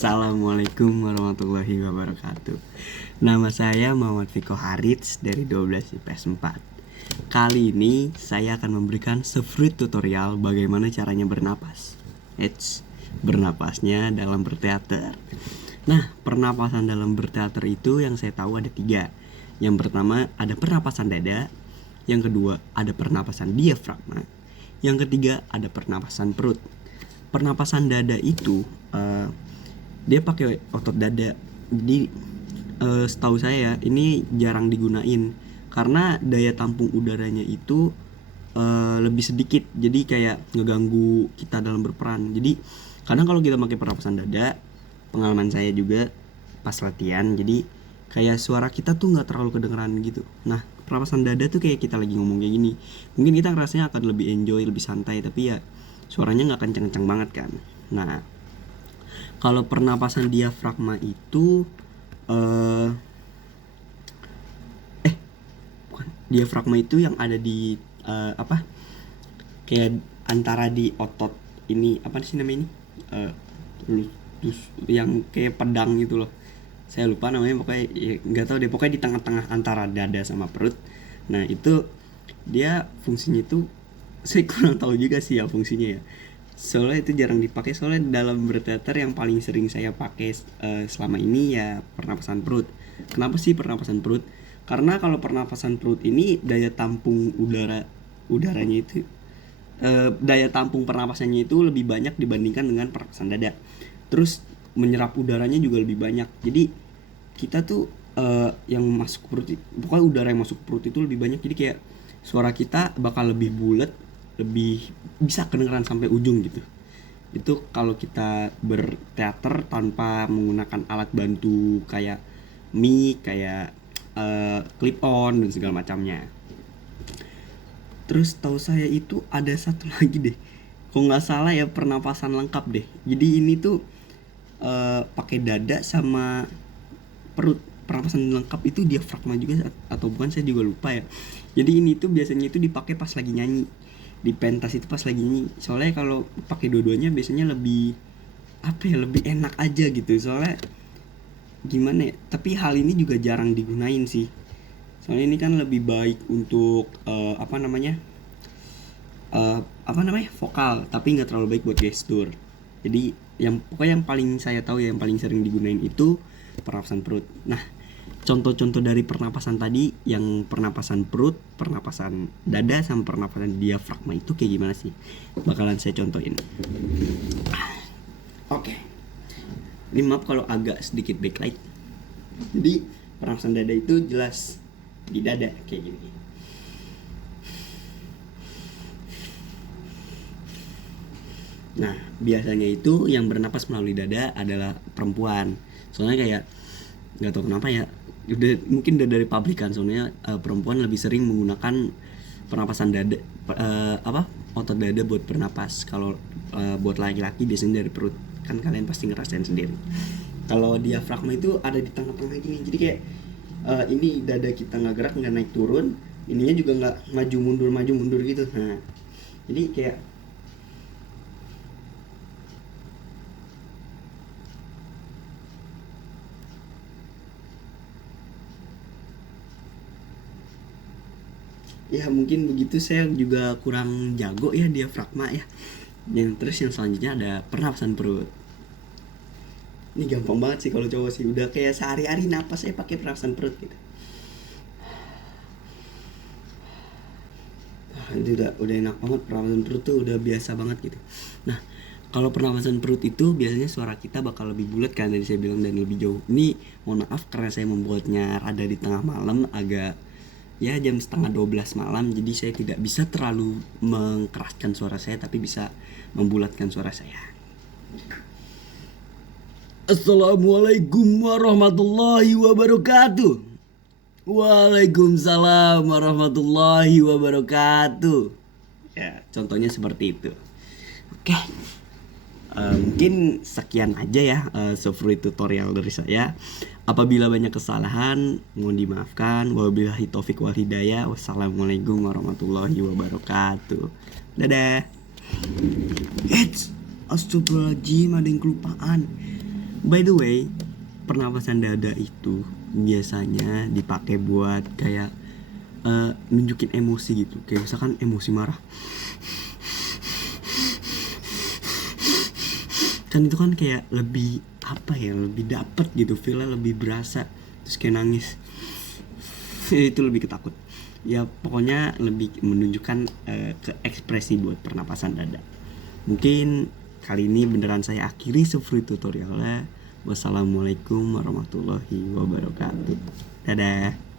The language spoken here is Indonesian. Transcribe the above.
Assalamualaikum warahmatullahi wabarakatuh. Nama saya Muhammad Fiko Harits dari 12 IPS 4. Kali ini saya akan memberikan sefruit tutorial bagaimana caranya bernapas. Bernapasnya dalam berteater. Nah, pernapasan dalam berteater itu yang saya tahu ada 3. Yang pertama ada pernapasan dada, yang kedua ada pernapasan diafragma, yang ketiga ada pernapasan perut. Pernapasan dada itu dia pakai otot dada. Jadi setahu saya ini jarang digunain karena daya tampung udaranya itu lebih sedikit, jadi kayak ngeganggu kita dalam berperan. Jadi kadang kalau kita pakai pernapasan dada, pengalaman saya juga pas latihan, jadi kayak suara kita tuh nggak terlalu kedengeran gitu. Nah, pernapasan dada tuh kayak kita lagi ngomong kayak gini, mungkin kita ngerasanya akan lebih enjoy, lebih santai, tapi ya suaranya nggak kenceng-kenceng banget kan. Nah, kalau pernapasan diafragma itu bukan. Diafragma itu yang ada di kayak antara di otot ini, apa sih namanya ini? Yang kayak pedang gitu loh. Saya lupa namanya, pokoknya ya, nggak tahu deh, pokoknya di tengah-tengah antara dada sama perut. Nah, itu dia fungsinya itu saya kurang tahu juga sih ya fungsinya ya. Soalnya itu jarang dipakai, soalnya dalam berteater yang paling sering saya pakai selama ini ya pernapasan perut. Kenapa sih pernapasan perut? Karena kalau pernapasan perut ini daya tampung udaranya itu daya tampung pernapasannya itu lebih banyak dibandingkan dengan pernapasan dada. Terus menyerap udaranya juga lebih banyak. Jadi kita tuh yang masuk ke perut, pokoknya udara yang masuk ke perut itu lebih banyak. Jadi kayak suara kita bakal lebih bulat, lebih bisa kedengeran sampai ujung gitu. Itu kalau kita berteater tanpa menggunakan alat bantu kayak mic, kayak clip on dan segala macamnya. Terus tahu saya itu ada satu lagi deh, kalau nggak salah ya pernapasan lengkap deh. Jadi ini tuh pakai dada sama perut. Pernapasan lengkap itu diafragma juga atau bukan, saya juga lupa ya. Jadi ini tuh biasanya itu dipakai pas lagi nyanyi, di pentas itu pas lagi nyanyi. Soalnya kalau pakai dua-duanya biasanya lebih lebih enak aja gitu. Soalnya gimana ya, tapi hal ini juga jarang digunain sih. Soalnya ini kan lebih baik untuk vokal, tapi nggak terlalu baik buat gestur. Jadi pokoknya yang paling saya tahu ya, yang paling sering digunain itu pernapasan perut. Nah, contoh-contoh dari pernapasan tadi, yang pernapasan perut, pernapasan dada, sama pernapasan diafragma itu kayak gimana sih? Bakalan saya contohin. Oke. Ini maaf kalau agak sedikit backlight. Jadi pernapasan dada itu jelas di dada kayak gini. Nah, biasanya itu yang bernapas melalui dada adalah perempuan. Soalnya kayak nggak tahu kenapa ya, mungkin udah dari pabrikan, soalnya perempuan lebih sering menggunakan pernapasan dada, otot dada buat bernapas. Kalau buat laki-laki biasanya dari perut, kan kalian pasti ngerasain sendiri. Kalau diafragma itu ada di tengah-tengah gini, jadi kayak ini dada kita nggak gerak, nggak naik turun, ininya juga nggak maju mundur gitu. Nah, jadi kayak ya mungkin begitu, saya juga kurang jago ya diafragma ya. Terus yang selanjutnya ada pernapasan perut. Ini gampang banget sih kalau cowok sih, udah kayak sehari-hari napas saya pakai pernapasan perut gitu. Itu udah enak banget, pernapasan perut tuh udah biasa banget gitu. Nah, kalau pernapasan perut itu biasanya suara kita bakal lebih bulat kan, dari saya bilang, dan lebih jauh. Ini mohon maaf karena saya membuatnya ada di tengah malam, agak ya jam 11:30 malam, jadi saya tidak bisa terlalu mengkeraskan suara saya, tapi bisa membulatkan suara saya. Assalamualaikum warahmatullahi wabarakatuh. Waalaikumsalam warahmatullahi wabarakatuh. Ya, contohnya seperti itu. Oke. Mungkin sekian aja ya sefruit tutorial dari saya. Apabila banyak kesalahan mohon dimaafkan. Wabillahi taufik wal hidayah. Wassalamualaikum warahmatullahi wabarakatuh. Dadah. Astagfirullahaladzim, ada yang kelupaan. By the way, pernapasan dada itu biasanya dipakai buat kayak nunjukin emosi gitu. Kayak misalkan emosi marah, kan itu kan kayak lebih apa ya, lebih dapet gitu, feelnya lebih berasa. Terus kayak nangis itu lebih ketakut ya, pokoknya lebih menunjukkan ke ekspresi buat pernapasan dada. Mungkin kali ini beneran saya akhiri free tutorialnya. Wassalamualaikum warahmatullahi wabarakatuh. Dadah.